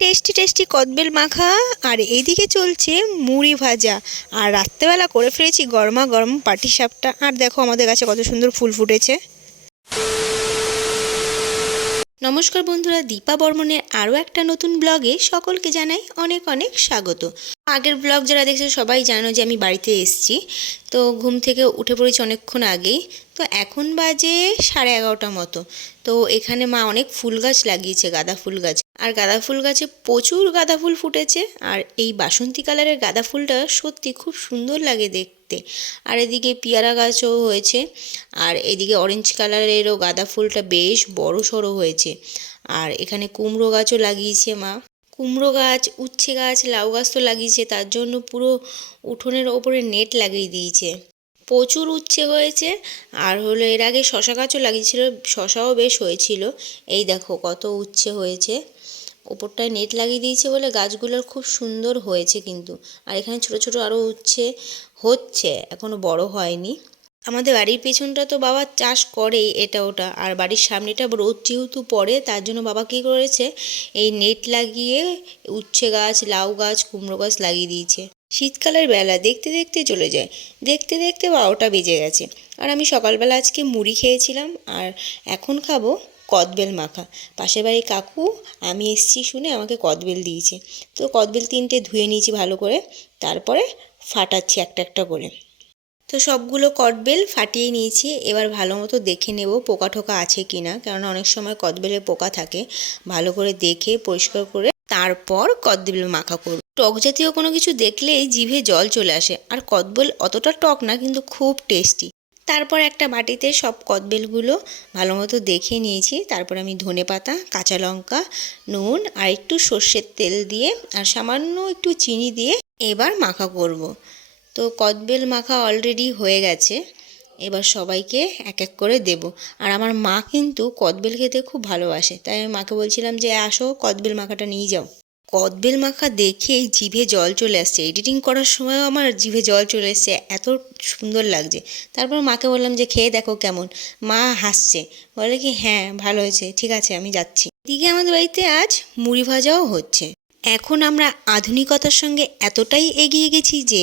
Tasty tasty কদবেল মাখা। আর এইদিকে চলছে মুড়ি ভাজা। আর রাত্রেবেলা করে ফেলেছি গরমা গরম পাটিসাপটা। আর দেখো আমাদের গাছে কত সুন্দর ফুল ফুটেছে। নমস্কার বন্ধুরা, দীপা বর্মনের আরও একটা নতুন ব্লগে সকলকে জানাই অনেক অনেক স্বাগত। আগের ব্লগ যারা দেখছে সবাই জানো যে আমি বাড়িতে এসেছি। তো ঘুম থেকে উঠে পড়েছি অনেকক্ষণ আগেই। তো এখন বাজে 11:30 মতো। তো এখানে মা অনেক ফুল গাছ লাগিয়েছে, গাঁদা ফুল গাছ। আর গাঁদা ফুল গাছে প্রচুর গাঁদা ফুল ফুটেছে। আর এই বাসন্তী কালারের গাঁদা ফুলটা সত্যি খুব সুন্দর লাগে দেখতে। আর এদিকে পেয়ারা গাছও হয়েছে। আর এদিকে অরেঞ্জ কালারেরও গাঁদা ফুলটা বেশ বড় সড়ো হয়েছে। আর এখানে কুমড়ো গাছও লাগিয়েছে মা। কুমড়ো গাছ, উচ্ছে গাছ, লাউ গাছ তো লাগিয়েছে, তার জন্য পুরো উঠোনের ওপরে নেট লাগিয়ে দিয়েছে। প্রচুর উচ্ছে হয়েছে। আর হলো এর আগে শশা গাছও লাগিয়েছিল, শশাও বেশ হয়েছিল। এই দেখো কত উচ্ছে হয়েছে। ওপরটায় নেট লাগিয়ে দিয়েছে বলে গাছগুলোর খুব সুন্দর হয়েছে কিন্তু। আর এখানে ছোট ছোট আরও উচ্ছে হচ্ছে, এখনো বড় হয়নি। আমাদের বাড়ির পেছনটা তো বাবা চাষ করেই এটা ওটা। আর বাড়ির সামনেটা রোদ যেহেতু পড়ে, তার জন্য বাবা কী করেছে, এই নেট লাগিয়ে উচ্ছে গাছ, লাউ গাছ, কুমড়ো গাছ লাগিয়ে দিয়েছে। শীতকালের বেলা দেখতে দেখতে চলে যায়, দেখতে দেখতে 12টা বেজে গেছে। আর আমি সকালবেলা আজকে মুড়ি খেয়েছিলাম। আর এখন খাবো কদবেল মাখা। পাশের বাড়ির কাকু আমি এসছি শুনে আমাকে কদবেল দিয়েছে। তো কদবেল 3টে ধুয়ে নিয়েছি ভালো করে, তারপরে ফাটাচ্ছি একটা একটা করে। তো সবগুলো কদবেল ফাটিয়ে নিয়েছি। এবার ভালো মতো দেখে নেব পোকা টোকা আছে কি না, কারণ অনেক সময় কদবেলে পোকা থাকে। ভালো করে দেখে পরিষ্কার করে তারপর কদবেল মাখা করব। টক জাতীয় কোনো কিছু দেখলেই জিভে জল চলে আসে। আর কদবেল অতটা টক না, কিন্তু খুব টেস্টি। তারপর একটা বাটিতে সব কদবেলগুলো ভালো মতো দেখে নিয়েছি। তারপর আমি ধনেপাতা, কাঁচা লঙ্কা, নুন আর একটু সর্ষের তেল দিয়ে আর সামান্য একটু চিনি দিয়ে এবার মাখা করব। তো কদবেল মাখা অলরেডি হয়ে গেছে। এবার সবাইকে এক এক করে দেব। আর আমার মা কিন্তু কদবেল খেতে খুব ভালোবাসে, তাই আমি মাকে বলছিলাম যে আসো কদবেল মাখাটা নিয়ে যাও। কদবেল মাখা দেখেই জিভে জল চলে আসছে। এডিটিং করার সময়ও আমার জিভে জল চলে এসছে, এত সুন্দর লাগছে। তারপর মাকে বললাম যে খেয়ে দেখো কেমন। মা হাসছে, বলে কি হ্যাঁ ভালো হয়েছে, ঠিক আছে আমি যাচ্ছি। এদিকে আমাদের বাড়িতে আজ মুড়ি ভাজাও হচ্ছে। এখন আমরা আধুনিকতার সঙ্গে এতটাই এগিয়ে গেছি যে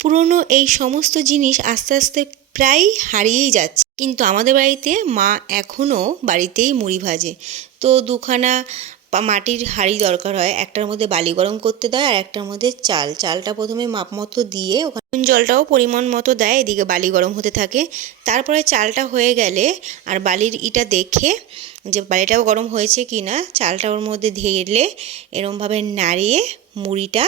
পুরনো এই সমস্ত জিনিস আস্তে আস্তে প্রায় হারিয়েই যাচ্ছে। কিন্তু আমাদের বাড়িতে মা এখনও বাড়িতেই মুড়ি ভাজে। তো দুখানা মাটির হাঁড়ি দরকার হয়, একটার মধ্যে বালি গরম করতে দেয় আর একটার মধ্যে চালটা প্রথমে মাপ মতো দিয়ে ওখানে জলটাও পরিমাণ মতো দেয়, এদিকে বালি গরম হতে থাকে। তারপরে চালটা হয়ে গেলে আর বালির ইটা দেখে যে বালিটাও গরম হয়েছে কি না, চালটা ওর মধ্যে ঢেলে এরমভাবে নাড়িয়ে মুড়িটা,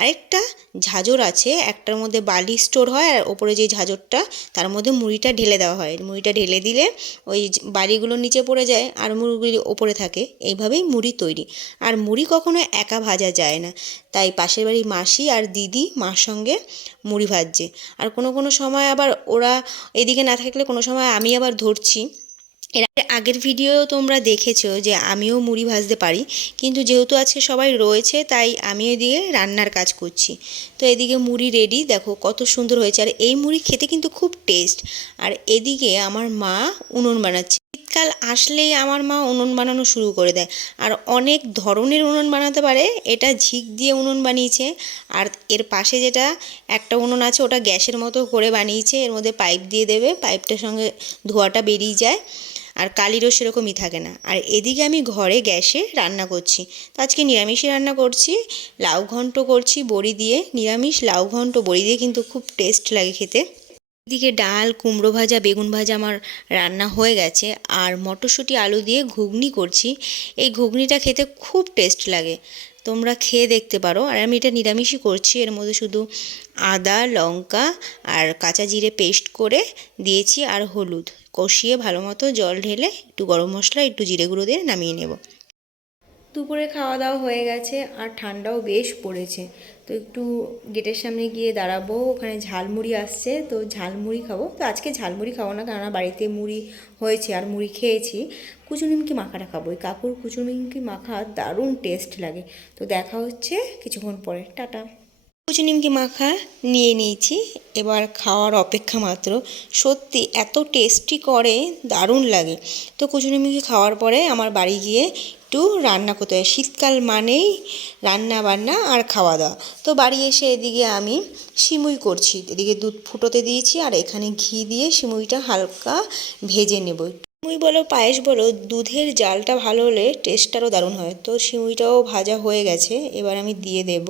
আরেকটা ঝাঁঝর আছে, একটার মধ্যে বালি স্টোর হয় আর ওপরে যে ঝাঁঝরটা তার মধ্যে মুড়িটা ঢেলে দেওয়া হয়। মুড়িটা ঢেলে দিলে ওই বালিগুলো নিচে পড়ে যায় আর মুড়িগুলি ওপরে থাকে। এইভাবেই মুড়ি তৈরি। আর মুড়ি কখনো একা ভাজা যায় না, তাই পাশের বাড়ির মাসি আর দিদি মার সঙ্গে মুড়ি ভাজছে। আর কোনো কোনো সময় আবার ওরা এদিকে না থাকলে কোনো সময় আমি আবার ধরছি। এর আগের ভিডিও তোমরা দেখেছো যে আমিও মুড়ি ভাজতে পারি, কিন্তু যেহেতু আজকে সবাই রয়েছে তাই আমি এদিকে রান্নার কাজ করছি। তো এদিকে মুড়ি রেডি, দেখো কত সুন্দর হয়েছে। আর এই মুড়ি খেতে কিন্তু খুব টেস্ট। আর এদিকে আমার মা উনুন বানাচ্ছে। শীতকাল আসলেই আমার মা উনুন বানানো শুরু করে দেয়। আর অনেক ধরনের উনুন বানাতে পারে। এটা ঝিক দিয়ে উনুন বানিয়েছে। আর এর পাশে যেটা একটা উনুন আছে ওটা গ্যাসের মতো করে বানিয়েছে, এর মধ্যে পাইপ দিয়ে দেবে, পাইপটার সঙ্গে ধোঁয়াটা বেরিয়ে যায়। আর কালিরও সেরকমই থাকে না। আর এদিকে আমি ঘরে গ্যাসে রান্না করছি। তো আজকে নিরামিষই রান্না করছি, লাউ ঘন্ট করছি বড়ি দিয়ে। নিরামিষ লাউ ঘন্ট বড়ি দিয়ে কিন্তু খুব টেস্ট লাগে খেতে। এদিকে ডাল, কুমড়ো ভাজা, বেগুন ভাজা আমার রান্না হয়ে গেছে। আর মটরশুঁটি আলু দিয়ে ঘুগনি করছি। এই ঘুগনিটা খেতে খুব টেস্ট লাগে, তোমরা খেয়ে দেখতে পারো। আর আমি এটা নিরামিষই করছি, এর মধ্যে শুধু আদা, লঙ্কা আর কাঁচা জিরে পেস্ট করে দিয়েছি আর হলুদ কষিয়ে ভালো মতো জল ঢেলে একটু গরম মশলা, একটু জিরে গুঁড়ো দিয়ে নামিয়ে নেব। দুপুরে খাওয়া দাওয়া হয়ে গেছে আর ঠান্ডাও বেশ পড়েছে। তো একটু গেটের সামনে গিয়ে দাঁড়াবো, ওখানে ঝালমুড়ি আসছে, তো ঝালমুড়ি খাবো। তো আজকে ঝালমুড়ি খাবো না, কারণ বাড়িতে মুড়ি হয়েছে আর মুড়ি খেয়েছি। কুচু নিমকি মাখাটা খাবো। ওই কাকুর কুচু নিমকি মাখা দারুণ টেস্ট লাগে। তো দেখা হচ্ছে কিছুক্ষণ পরে, টাটা। কুচু নিমকি মাখা নিয়ে নিয়েছি, এবার খাওয়ার অপেক্ষা মাত্র। সত্যি এত টেস্টি করে, দারুণ লাগে। তো কুচু নিমকি খাওয়ার পরে আমার বাড়ি গিয়ে একটু একটু রান্না করতে হয়। শীতকাল মানেই রান্না বান্না আর খাওয়া দাওয়া। তো বাড়ি এসে এদিকে আমি সিমুই করছি, এদিকে দুধ ফুটোতে দিয়েছি আর এখানে ঘি দিয়ে সিমুইটা হালকা ভেজে নেব। সিমুই বলো পায়েস বলো, দুধের জালটা ভালো হলে টেস্টটারও দারুণ হয়। তো সিমুইটাও ভাজা হয়ে গেছে, এবার আমি দিয়ে দেব,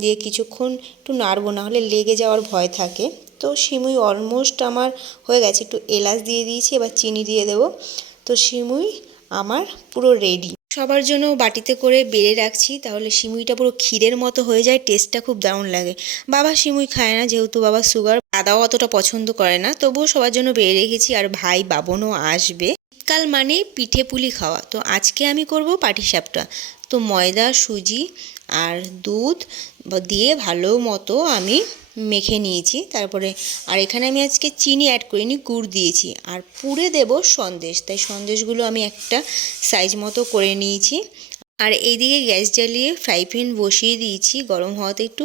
দিয়ে কিছুক্ষণ একটু নাড়বো, না হলে লেগে যাওয়ার ভয় থাকে। তো সিমুই অলমোস্ট আমার হয়ে গেছে, একটু এলাচ দিয়ে দিয়েছি, এবার চিনি দিয়ে দেব। তো সিমুই আমার পুরো রেডি। সবার জন্য বাটিতে করে বেড়ে রাখছি, তাহলে সিমুইটা পুরো ক্ষীরের মতো হয়ে যায়, টেস্টটা খুব দারুণ লাগে। বাবা সিমুই খায় না, যেহেতু বাবা সুগার, দাদাও অতটা পছন্দ করে না, তবুও সবার জন্য বেড়ে রেখেছি। আর ভাই বাবনও আসবে। শীতকাল মানে পিঠে পুলি খাওয়া। তো আজকে আমি করব পাটিসাপটা। তো ময়দা, সুজি আর দুধ দিয়ে ভালো মতো আমি মেখে নিয়েছি। তারপরে আর এখানে আমি আজকে চিনি অ্যাড করিনি, গুড় দিয়েছি। আর পুরে দেব সন্দেশ, তাই সন্দেশগুলো আমি একটা সাইজ মতো করে নিয়েছি। আর এইদিকে গ্যাস জ্বালিয়ে ফ্রাই প্যান বসিয়ে দিয়েছি, গরম হওয়াতে একটু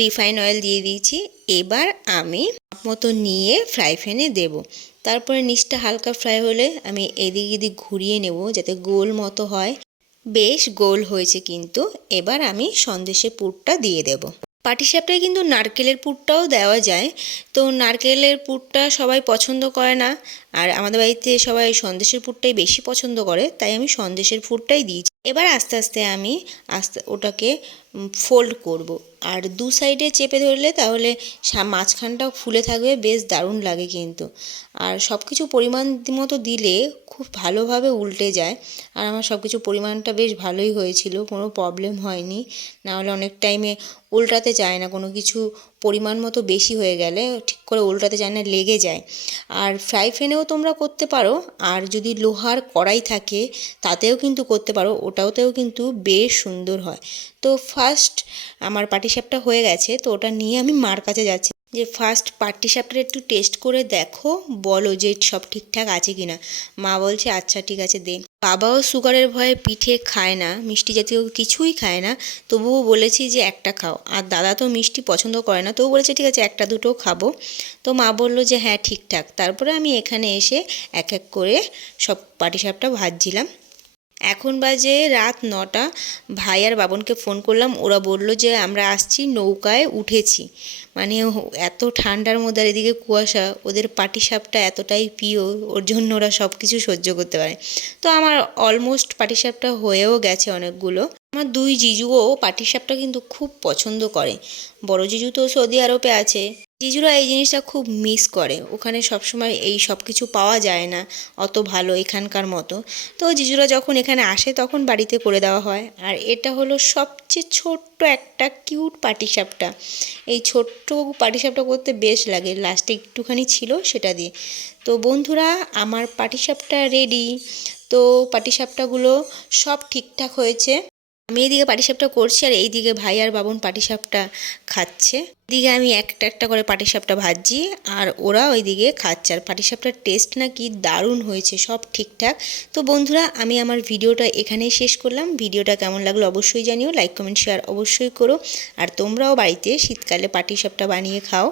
রিফাইন অয়েল দিয়ে দিয়েছি। এবার আমি মতো নিয়ে ফ্রাই প্যানে দেব। তারপরে নিচটা হালকা ফ্রাই হলে আমি এদিক এদিক ঘুরিয়ে নেব, যাতে গোল মতো হয়। বেশ গোল হয়েছে কিন্তু। এবার আমি সন্দেশের পুরটা দিয়ে দেব। পাটিসাপটায় কিন্তু নারকেলের পুরটাও দেওয়া যায়। তো নারকেলের পুরটা সবাই পছন্দ করে না, আর আমাদের বাড়িতে সবাই সন্দেশের পুরটাই বেশি পছন্দ করে, তাই আমি সন্দেশের পুরটাই দিয়েছি। এবার আস্তে আস্তে আমি ওটাকে ফোল্ড করব। আর দু সাইডে চেপে ধরলে তাহলে মাঝখানটাও ফুলে থাকবে, বেশ দারুণ লাগে কিন্তু। আর সব কিছু পরিমাণ মতো দিলে খুব ভালোভাবে উল্টে যায়। আর আমার সব কিছু পরিমাণটা বেশ ভালোই হয়েছিল, কোনো প্রবলেম হয়নি। নাহলে অনেক টাইমে উল্টাতে চায় না, কোনো কিছু পরিমাণ মতো বেশি হয়ে গেলে ঠিক করে উল্টাতে চায় না, লেগে যায়। আর ফ্রাই প্যানেও তোমরা করতে পারো, আর যদি লোহার কড়াই থাকে তাতেও কিন্তু করতে পারো, ওটাতেও কিন্তু বেশ সুন্দর হয়। তো ফার্স্ট আমার পাটিসাপটা হয়ে গেছে, তো ওটা নিয়ে আমি মার কাছে যাচ্ছি, যে ফার্স্ট পাটিসাপটা একটু টেস্ট করে দেখো, বলো যে সব ঠিকঠাক আছে কিনা। মা বলছে আচ্ছা ঠিক আছে দে। বাবাও সুগারের ভয়ে পিঠে খায় না, মিষ্টি জাতীয় কিছুই খায় না, তবুও বলেছি যে একটা খাও। আর দাদা তো মিষ্টি পছন্দ করে না, তবু বলেছে ঠিক আছে একটা দুটো খাবো। তো মা বললো যে হ্যাঁ ঠিকঠাক। তারপরে আমি এখানে এসে এক এক করে সব পাটিসাপটা ভাজছিলাম। এখন বাজে রাত 9টা। ভাই আর বাবনকে ফোন করলাম, ওরা বলল যে আমরা আসছি, নৌকায় উঠেছি। মানে এত ঠান্ডার মধ্যে আর এদিকে কুয়াশা, ওদের পাটিসাপটা এতটাই প্রিয়, ওর জন্য ওরা সব কিছু সহ্য করতে পারে। তো আমার অলমোস্ট পাটিসাপটা হয়েও গেছে অনেকগুলো। আমার দুই জিজুও পাটিসাপটা কিন্তু খুব পছন্দ করে। বড় জিজু তো সৌদি আরবে আছে, জিজুরা এই জিনিসটা খুব মিস করে, ওখানে সবসময় এই সব কিছু পাওয়া যায় না অত ভালো এখানকার মতো। তো জিজুরা যখন এখানে আসে তখন বাড়িতে করে দেওয়া হয়। আর এটা হলো সবচেয়ে ছোট্ট একটা কিউট পাটিসাপটা। এই ছোট্ট পাটিসাপটা করতে বেশ লাগে, লাস্টে একটুখানি ছিল সেটা দিয়ে। তো বন্ধুরা আমার পাটিসাপটা রেডি। তো পাটিসাপটাগুলো সব ঠিকঠাক হয়েছে। আমি এইদিকে পাটিসাপটা করছি, আর এইদিকে ভাই আর বাবন পাটিসাপটা খাচ্ছে। এদিকে আমি একটা একটা করে পাটিসাপটা ভাজছি, আর ওরা ওইদিকে খাচ্ছে। আর পাটিসাপটার টেস্ট নাকি দারুণ হয়েছে, সব ঠিকঠাক। তো বন্ধুরা আমি আমার ভিডিওটা এখানেই শেষ করলাম। ভিডিওটা কেমন লাগলো অবশ্যই জানিও, লাইক কমেন্ট শেয়ার অবশ্যই করো। আর তোমরাও বাড়িতে শীতকালে পাটিসাপটা বানিয়ে খাও।